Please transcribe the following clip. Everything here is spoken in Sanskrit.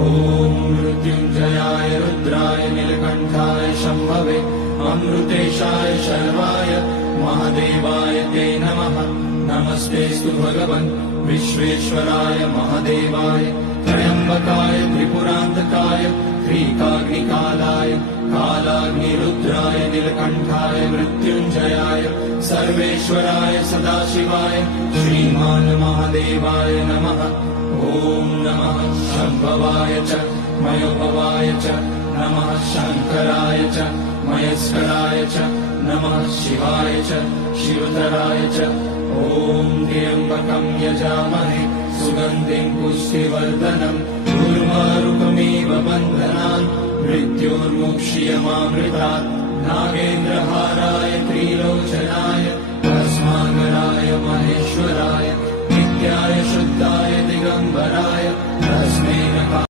ॐ मृत्युञ्जयाय रुद्राय नीलकण्ठाय शम्भवे अमृतेशाय शर्वाय महादेवाय ते नमः। नमस्तेऽस्तु भगवन् विश्वेश्वराय महादेवाय त्र्यम्बकाय त्रिपुरान्तकाय त्रिकाग्निकालाय कालाग्निरुद्राय नीलकण्ठाय मृत्युञ्जयाय सर्वेश्वराय सदाशिवाय श्रीमान् महादेवाय नमः। ॐ नमः शम्भवाय च मयोभवाय च नमः शङ्कराय च मयस्कराय च नमः शिवाय च शिवतराय च। ॐ त्र्यम्बकं यजामहे सुगन्धिं पुष्टिवर्धनम् उर्वारुकमिव बन्धनान् मृत्योर्मुक्ष्यमामृतात्। नागेन्द्रहाराय त्रिलोचनाय भस्माकराय महेश्वराय नित्याय शुद्धाय दिगम्बराय तस्मै नमः।